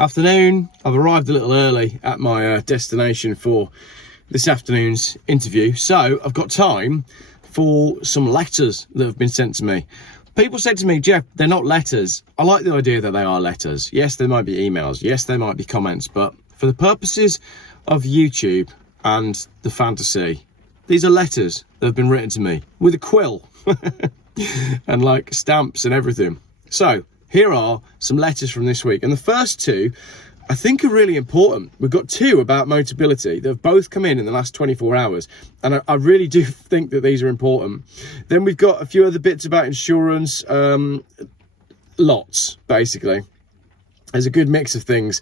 Afternoon. I've arrived a little early at my destination for this afternoon's interview, so I've got time for some letters that have been sent to me. People said to me, Geoff, they're not letters. I like the idea that they are letters. Yes, they might be emails. Yes, they might be comments, but for the purposes of YouTube and the fantasy, these are letters that have been written to me with a quill and like stamps and everything. So here are some letters from this week. And the first two, I think, are really important. We've got two about Motability that have both come in the last 24 hours. And I really do think that these are important. Then we've got a few other bits about insurance, lots, basically. There's a good mix of things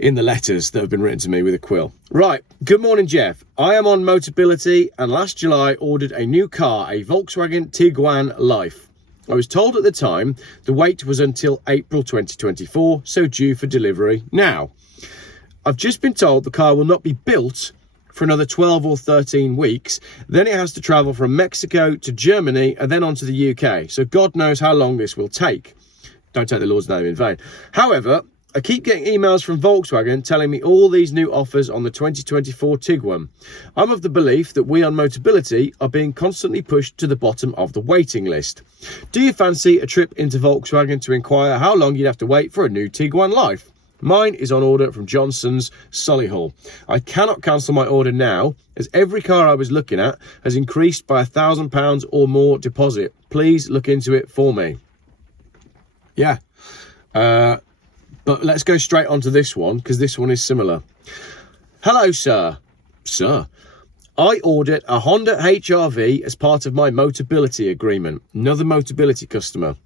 in the letters that have been written to me with a quill. Right, good morning, Geoff. I am on Motability and last July ordered a new car, a Volkswagen Tiguan Life. I was told at the time the wait was until April 2024, so due for delivery now. I've just been told the car will not be built for another 12 or 13 weeks. Then it has to travel from Mexico to Germany and then on to the UK. So God knows how long this will take. Don't take the Lord's name in vain. However, I keep getting emails from Volkswagen telling me all these new offers on the 2024 Tiguan. I'm of the belief that we on Motability are being constantly pushed to the bottom of the waiting list. Do you fancy a trip into Volkswagen to inquire how long you'd have to wait for a new Tiguan Life? Mine is on order from Johnson's, Solihull. I cannot cancel my order now as every car I was looking at has increased by £1,000 or more deposit. Please look into it for me. Yeah. But let's go straight on to this one, because this one is similar. Hello, sir. Sir, I ordered a Honda HR-V as part of my Motability agreement. Another Motability customer.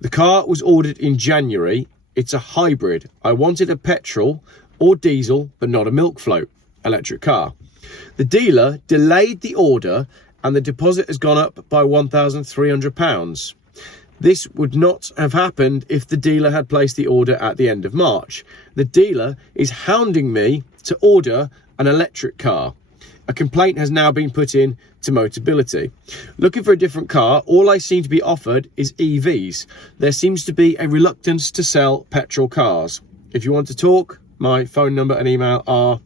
The car was ordered in January. It's a hybrid. I wanted a petrol or diesel, but not a milk float electric car. The dealer delayed the order and the deposit has gone up by £1,300. This would not have happened if the dealer had placed the order at the end of March. The dealer is hounding me to order an electric car. A complaint has now been put in to Motability. Looking for a different car, all I seem to be offered is EVs. There seems to be a reluctance to sell petrol cars. If you want to talk, my phone number and email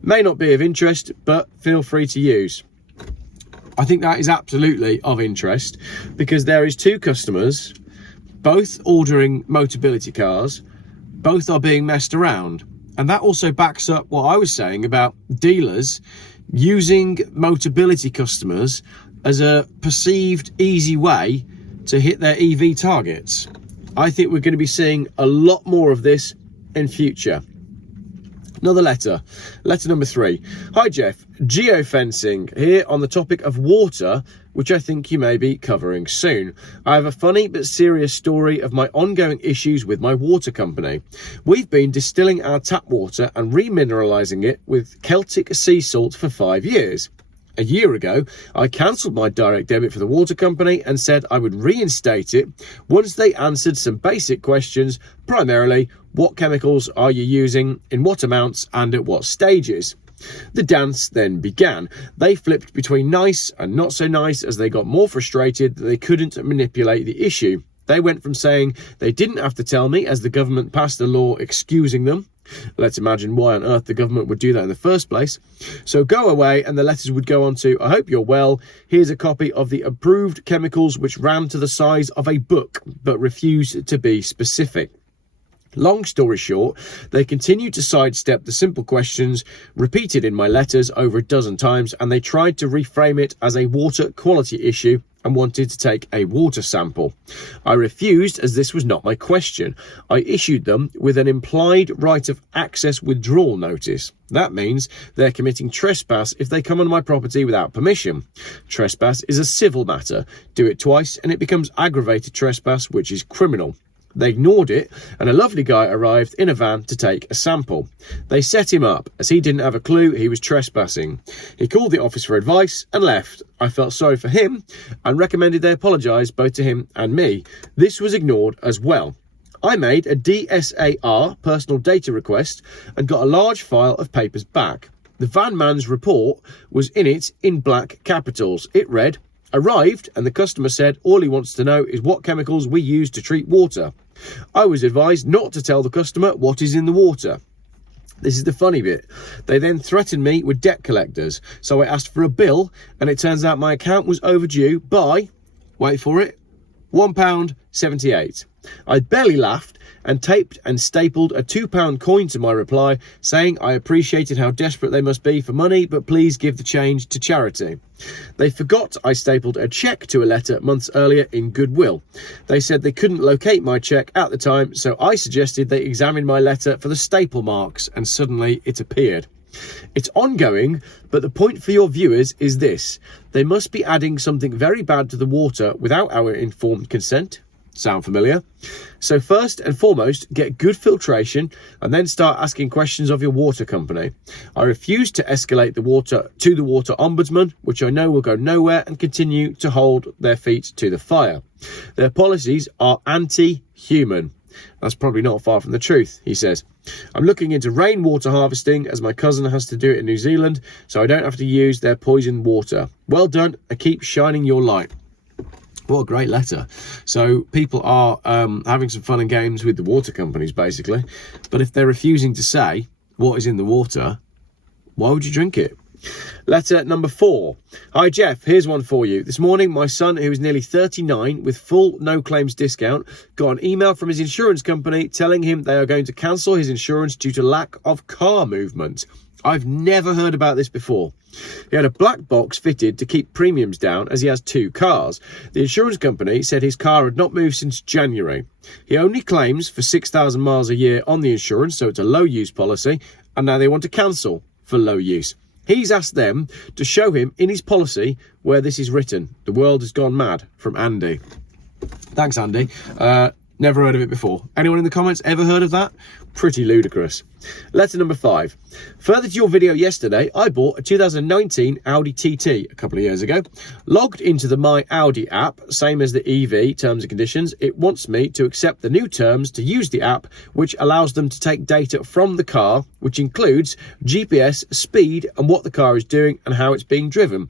may not be of interest, but feel free to use. I think that is absolutely of interest because there is two customers, both ordering Motability cars, both are being messed around. And that also backs up what I was saying about dealers using Motability customers as a perceived easy way to hit their EV targets. I think we're going to be seeing a lot more of this in future. Another letter number 3. Hi Geoff, geofencing here on the topic of water, which I think you may be covering soon. I have a funny but serious story of my ongoing issues with my water company. We've been distilling our tap water and remineralising it with Celtic sea salt for 5 years. A year ago, I cancelled my direct debit for the water company and said I would reinstate it once they answered some basic questions, primarily what chemicals are you using, in what amounts and at what stages. The dance then began. They flipped between nice and not so nice as they got more frustrated that they couldn't manipulate the issue. They went from saying they didn't have to tell me as the government passed a law excusing them. Let's imagine why on earth the government would do that in the first place. So go away, and the letters would go on to, I hope you're well. Here's a copy of the approved chemicals which ran to the size of a book but refused to be specific. Long story short, they continued to sidestep the simple questions repeated in my letters over a dozen times, and they tried to reframe it as a water quality issue and wanted to take a water sample. I refused as this was not my question. I issued them with an implied right of access withdrawal notice. That means they're committing trespass if they come on my property without permission. Trespass is a civil matter. Do it twice and it becomes aggravated trespass, which is criminal. They ignored it, and a lovely guy arrived in a van to take a sample. They set him up, as he didn't have a clue he was trespassing. He called the office for advice and left. I felt sorry for him and recommended they apologise both to him and me. This was ignored as well. I made a DSAR, personal data request, and got a large file of papers back. The van man's report was in it in black capitals. It read, arrived, and the customer said all he wants to know is what chemicals we use to treat water. I was advised not to tell the customer what is in the water. This is the funny bit. They then threatened me with debt collectors. So I asked for a bill, and it turns out my account was overdue by, wait for it, £1.78. I barely laughed and taped and stapled a £2 coin to my reply, saying I appreciated how desperate they must be for money, but please give the change to charity. They forgot I stapled a cheque to a letter months earlier in goodwill. They said they couldn't locate my cheque at the time, so I suggested they examine my letter for the staple marks, and suddenly it appeared. It's ongoing, but the point for your viewers is this. They must be adding something very bad to the water without our informed consent. Sound familiar? So first and foremost, get good filtration and then start asking questions of your water company. I refuse to escalate the water to the water ombudsman, which I know will go nowhere and continue to hold their feet to the fire. Their policies are anti-human. That's probably not far from the truth, he says. I'm looking into rainwater harvesting as my cousin has to do it in New Zealand, so I don't have to use their poisoned water. Well done, and keep shining your light. What a great letter. So people are having some fun and games with the water companies, basically. But if they're refusing to say what is in the water, why would you drink it? Letter number 4. Hi Geoff, here's one for you. This morning my son, who is nearly 39 with full no claims discount, got an email from his insurance company telling him they are going to cancel his insurance due to lack of car movement. I've never heard about this before. He had a black box fitted to keep premiums down as he has 2 cars. The insurance company said his car had not moved since January. He only claims for 6,000 miles a year on the insurance, so it's a low use policy, and now they want to cancel for low use. He's asked them to show him in his policy where this is written. The world has gone mad, from Andy. Thanks, Andy. Never heard of it before. Anyone in the comments ever heard of that? Pretty ludicrous. Letter number 5. Further to your video yesterday, I bought a 2019 Audi TT a couple of years ago. Logged into the My Audi app, same as the EV terms and conditions, it wants me to accept the new terms to use the app, which allows them to take data from the car, which includes GPS, speed, and what the car is doing and how it's being driven.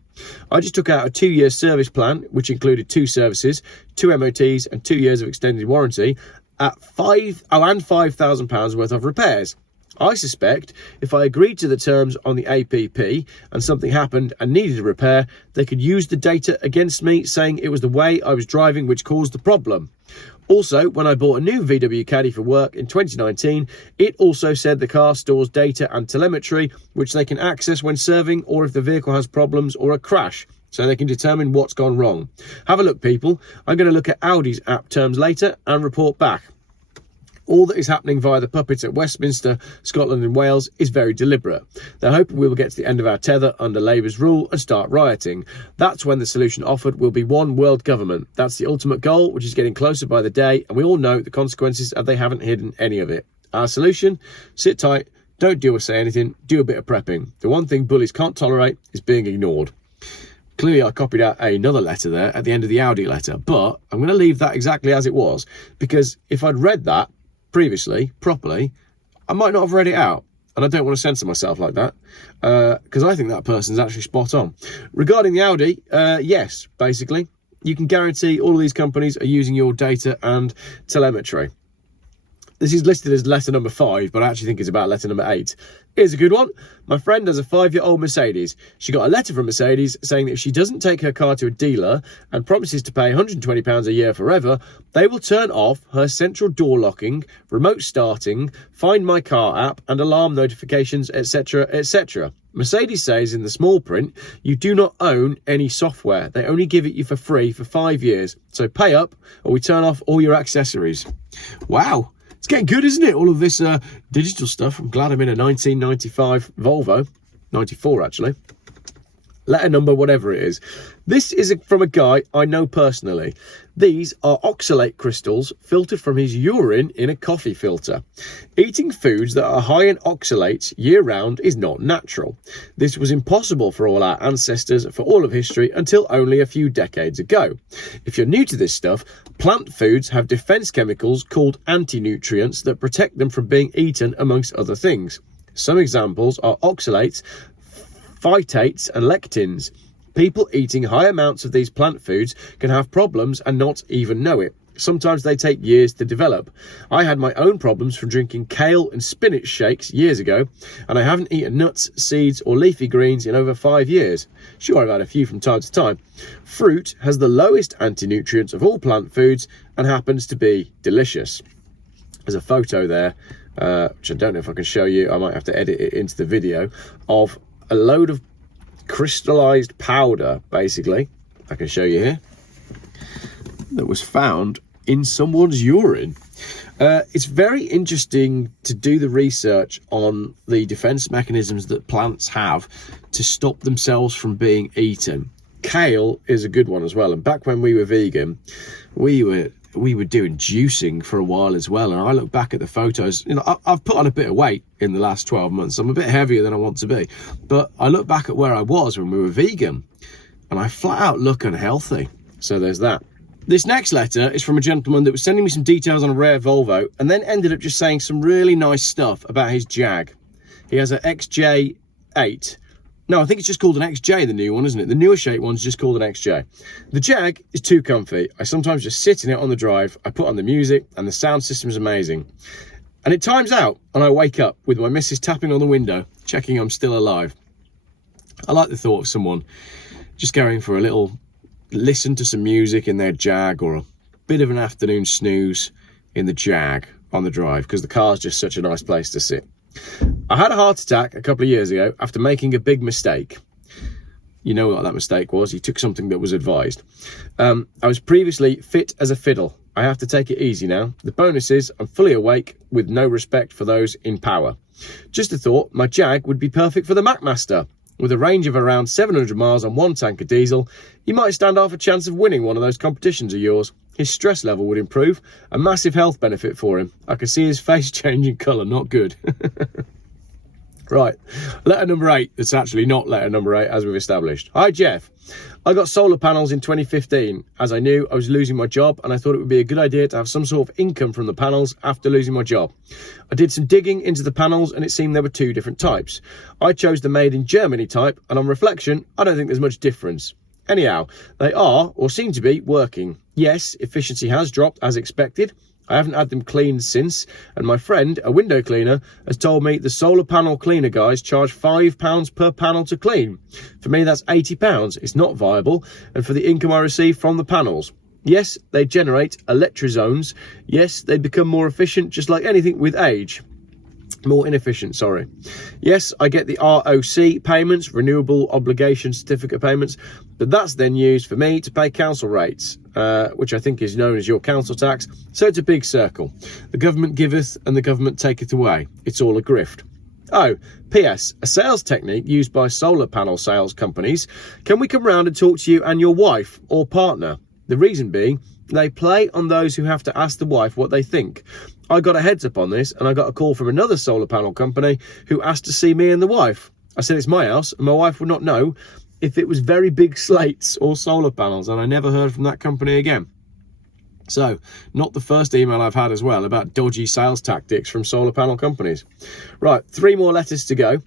I just took out a 2-year service plan, which included 2 services, 2 MOTs, and 2 years of extended warranty, at £5,000 worth of repairs. I suspect if I agreed to the terms on the APP and something happened and needed a repair, they could use the data against me, saying it was the way I was driving which caused the problem. Also, when I bought a new VW Caddy for work in 2019, it also said the car stores data and telemetry, which they can access when serving or if the vehicle has problems or a crash, so they can determine what's gone wrong. Have a look, people. I'm going to look at Audi's app terms later and report back. All that is happening via the puppets at Westminster, Scotland and Wales is very deliberate. They're hoping we will get to the end of our tether under Labour's rule and start rioting. That's when the solution offered will be one world government. That's the ultimate goal, which is getting closer by the day, and we all know the consequences and they haven't hidden any of it. Our solution? Sit tight, don't do or say anything, do a bit of prepping. The one thing bullies can't tolerate is being ignored. Clearly, I copied out another letter there at the end of the Audi letter, but I'm going to leave that exactly as it was, because if I'd read that previously, properly, I might not have read it out. And I don't want to censor myself like that, because I think that person's actually spot on. Regarding the Audi, yes, basically, you can guarantee all of these companies are using your data and telemetry. This is listed as letter number 5, but I actually think it's about letter number 8. Here's a good one. My friend has a 5-year-old Mercedes. She got a letter from Mercedes saying that if she doesn't take her car to a dealer and promises to pay £120 a year forever, they will turn off her central door locking, remote starting, Find My Car app and alarm notifications, etc, etc. Mercedes says in the small print, you do not own any software. They only give it you for free for 5 years. So pay up or we turn off all your accessories. Wow. It's getting good, isn't it? All of this digital stuff. I'm glad I'm in a 1995 Volvo. 94, actually. Letter number, whatever it is. This is from a guy I know personally. These are oxalate crystals filtered from his urine in a coffee filter. Eating foods that are high in oxalates year-round is not natural. This was impossible for all our ancestors for all of history until only a few decades ago. If you're new to this stuff, plant foods have defense chemicals called anti-nutrients that protect them from being eaten, amongst other things. Some examples are oxalates, phytates and lectins. People eating high amounts of these plant foods can have problems and not even know it. Sometimes they take years to develop. I had my own problems from drinking kale and spinach shakes years ago, and I haven't eaten nuts, seeds or leafy greens in over 5 years. Sure, I've had a few from time to time. Fruit has the lowest anti-nutrients of all plant foods and happens to be delicious. There's a photo there, which I don't know if I can show you. I might have to edit it into the video, of a load of crystallized powder, basically. I can show you here. That was found in someone's urine. It's very interesting to do the research on the defense mechanisms that plants have to stop themselves from being eaten. Kale is a good one as well. And back when we were vegan, we were doing juicing for a while as well. And I look back at the photos, you know, I've put on a bit of weight in the last 12 months. I'm a bit heavier than I want to be. But I look back at where I was when we were vegan, and I flat out look unhealthy. So there's that. This next letter is from a gentleman that was sending me some details on a rare Volvo and then ended up just saying some really nice stuff about his Jag. He has an XJ8. No, I think it's just called an XJ, the new one, isn't it? The newer shape one's just called an XJ. The Jag is too comfy. I sometimes just sit in it on the drive. I put on the music and the sound system is amazing. And it times out and I wake up with my missus tapping on the window, checking I'm still alive. I like the thought of someone just going for a little listen to some music in their Jag, or a bit of an afternoon snooze in the Jag on the drive, because the car's just such a nice place to sit. I had a heart attack a couple of years ago after making a big mistake. You know what that mistake was. You took something that was advised. I was previously fit as a fiddle. I have to take it easy now. The bonus is I'm fully awake with no respect for those in power. Just a thought, my Jag would be perfect for the Macmaster. With a range of around 700 miles on one tank of diesel, you might stand off a chance of winning one of those competitions of yours. His stress level would improve, a massive health benefit for him. I can see his face changing colour, not good. Right, letter number 8, that's actually not letter number 8, as we've established. Hi Geoff, I got solar panels in 2015, as I knew I was losing my job and I thought it would be a good idea to have some sort of income from the panels after losing my job. I did some digging into the panels and it seemed there were 2 different types. I chose the made in Germany type, and on reflection, I don't think there's much difference. Anyhow, they are, or seem to be, working. Yes, efficiency has dropped as expected. I haven't had them cleaned since, and my friend, a window cleaner, has told me the solar panel cleaner guys charge £5 per panel to clean. For me, that's £80. It's not viable, and for the income I receive from the panels. Yes, they generate electrozones. Yes, they become more efficient, just like anything with age. More inefficient, sorry. Yes, I get the ROC payments, renewable obligation certificate payments, but that's then used for me to pay council rates, which I think is known as your council tax. So it's a big circle. The government giveth and the government taketh away. It's all a grift. Oh, P.S. A sales technique used by solar panel sales companies. Can we come round and talk to you and your wife or partner? The reason being, they play on those who have to ask the wife what they think. I got a heads up on this and I got a call from another solar panel company who asked to see me and the wife. I said it's my house and my wife would not know if it was very big slates or solar panels, and I never heard from that company again. So, not the first email I've had as well about dodgy sales tactics from solar panel companies. Right, 3 more letters to go.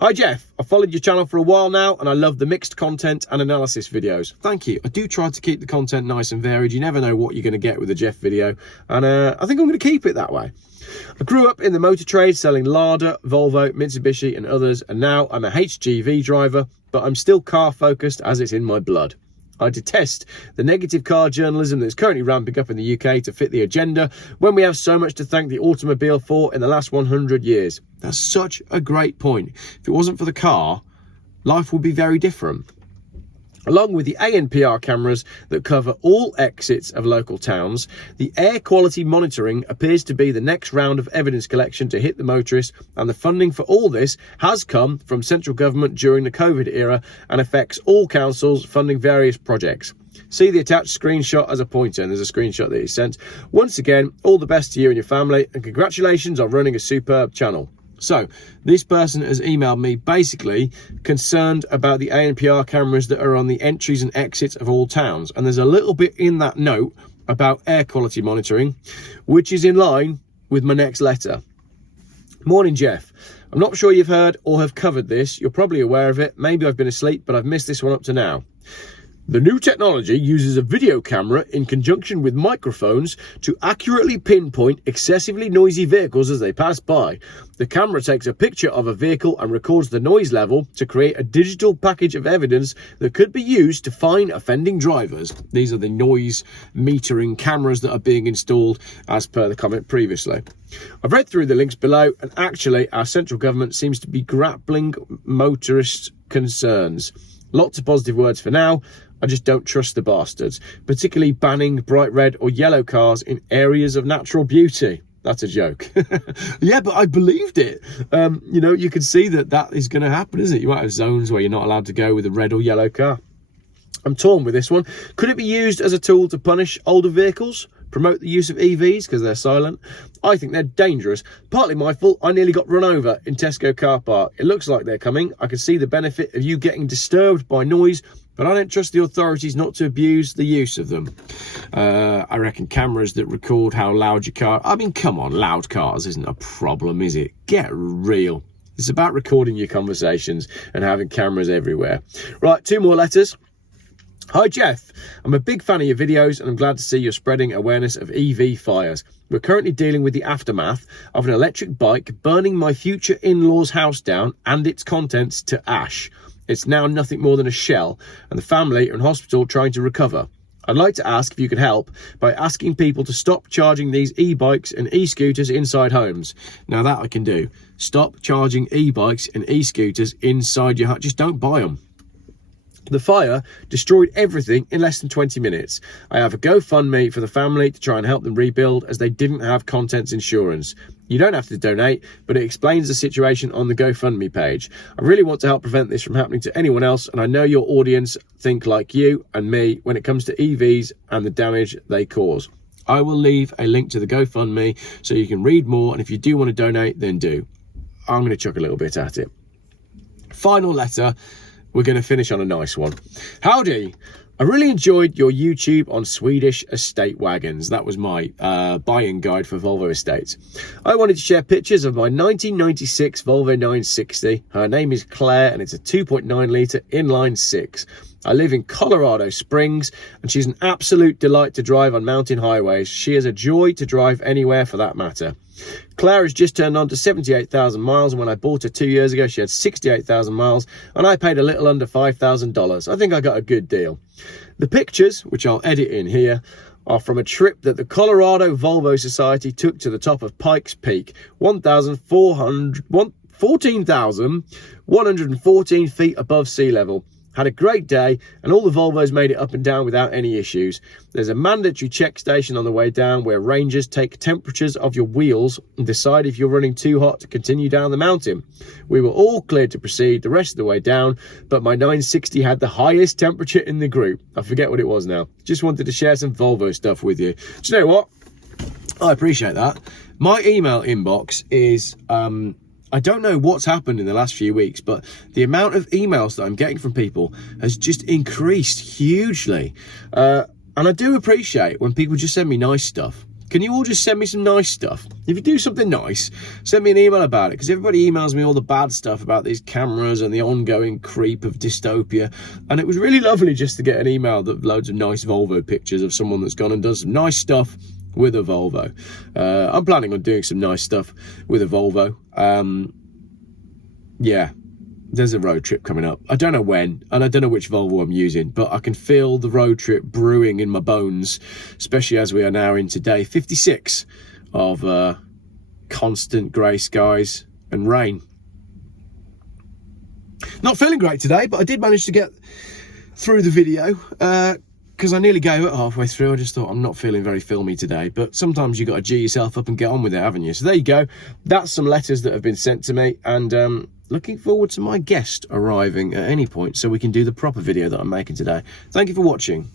Hi Geoff, I've followed your channel for a while now and I love the mixed content and analysis videos. Thank you. I do try to keep the content nice and varied. You never know what you're going to get with a Geoff video, and I think I'm going to keep it that way. I grew up in the motor trade selling Lada, Volvo, Mitsubishi and others, and now I'm a HGV driver, but I'm still car focused as it's in my blood. I detest the negative car journalism that's currently ramping up in the UK to fit the agenda when we have so much to thank the automobile for in the last 100 years. That's such a great point. If it wasn't for the car, life would be very different. Along with the ANPR cameras that cover all exits of local towns, the air quality monitoring appears to be the next round of evidence collection to hit the motorist, and the funding for all this has come from central government during the COVID era and affects all councils funding various projects. See the attached screenshot as a pointer, and there's a screenshot that he sent. Once again, all the best to you and your family, and congratulations on running a superb channel. So, this person has emailed me basically concerned about the ANPR cameras that are on the entries and exits of all towns. And there's a little bit in that note about air quality monitoring, which is in line with my next letter. Morning, Geoff. I'm not sure you've heard or have covered this. You're probably aware of it. Maybe I've been asleep, but I've missed this one up to now. The new technology uses a video camera in conjunction with microphones to accurately pinpoint excessively noisy vehicles as they pass by. The camera takes a picture of a vehicle and records the noise level to create a digital package of evidence that could be used to fine offending drivers. These are the noise metering cameras that are being installed as per the comment previously. I've read through the links below, and actually our central government seems to be grappling motorist concerns. Lots of positive words for now. I just don't trust the bastards, particularly banning bright red or yellow cars in areas of natural beauty. That's a joke. Yeah, but I believed it. You know, you can see that is going to happen, isn't it? You might have zones where you're not allowed to go with a red or yellow car. I'm torn with this one. Could it be used as a tool to punish older vehicles? Promote the use of EVs because they're silent? I think they're dangerous. Partly my fault. I nearly got run over in Tesco car park. It looks like they're coming. I can see the benefit of you getting disturbed by noise, but I don't trust the authorities not to abuse the use of them. I reckon cameras that record how loud your car... I mean, come on, loud cars isn't a problem, is it? Get real. It's about recording your conversations and having cameras everywhere. Right, 2 more letters. Hi Geoff, I'm a big fan of your videos and I'm glad to see you're spreading awareness of EV fires. We're currently dealing with the aftermath of an electric bike burning my future in-law's house down and its contents to ash. It's now nothing more than a shell and the family are in hospital trying to recover. I'd like to ask if you could help by asking people to stop charging these e-bikes and e-scooters inside homes. Now that I can do. Stop charging e-bikes and e-scooters inside your house. Just don't buy them. The fire destroyed everything in less than 20 minutes. I have a GoFundMe for the family to try and help them rebuild as they didn't have contents insurance. You don't have to donate, but it explains the situation on the GoFundMe page. I really want to help prevent this from happening to anyone else, and I know your audience think like you and me when it comes to EVs and the damage they cause. I will leave a link to the GoFundMe so you can read more, and if you do want to donate, then do. I'm going to chuck a little bit at it. Final letter. We're going to finish on a nice one. Howdy. I really enjoyed your YouTube on Swedish estate wagons. That was my buying guide for Volvo estates. I wanted to share pictures of my 1996 Volvo 960. Her name is Claire and it's a 2.9 litre inline 6. I live in Colorado Springs and she's an absolute delight to drive on mountain highways. She is a joy to drive anywhere for that matter. Claire has just turned on to 78,000 miles, and when I bought her 2 years ago she had 68,000 miles and I paid a little under $5,000. I think I got a good deal. The pictures, which I'll edit in here, are from a trip that the Colorado Volvo Society took to the top of Pikes Peak, 14,114 feet above sea level. Had a great day and all the Volvos made it up and down without any issues. There's a mandatory check station on the way down where rangers take temperatures of your wheels and decide if you're running too hot to continue down the mountain. We were all cleared to proceed the rest of the way down, but my 960 had the highest temperature in the group. I forget what it was now. Just wanted to share some Volvo stuff with you. Do you know what? I appreciate that. My email inbox is... I don't know what's happened in the last few weeks, but the amount of emails that I'm getting from people has just increased hugely. And I do appreciate when people just send me nice stuff. Can you all just send me some nice stuff? If you do something nice, send me an email about it, because everybody emails me all the bad stuff about these cameras and the ongoing creep of dystopia. And it was really lovely just to get an email that loads of nice Volvo pictures of someone that's gone and done some nice stuff with a Volvo. I'm planning on doing some nice stuff with a Volvo. Yeah, there's a road trip coming up. I don't know when, and I don't know which Volvo I'm using, but I can feel the road trip brewing in my bones, especially as we are now into day 56 of constant grey skies and rain. Not feeling great today, but I did manage to get through the video. Because I nearly gave it halfway through. I just thought I'm not feeling very filmy today. But sometimes you got to G yourself up and get on with it, haven't you? So there you go. That's some letters that have been sent to me. And looking forward to my guest arriving at any point so we can do the proper video that I'm making today. Thank you for watching.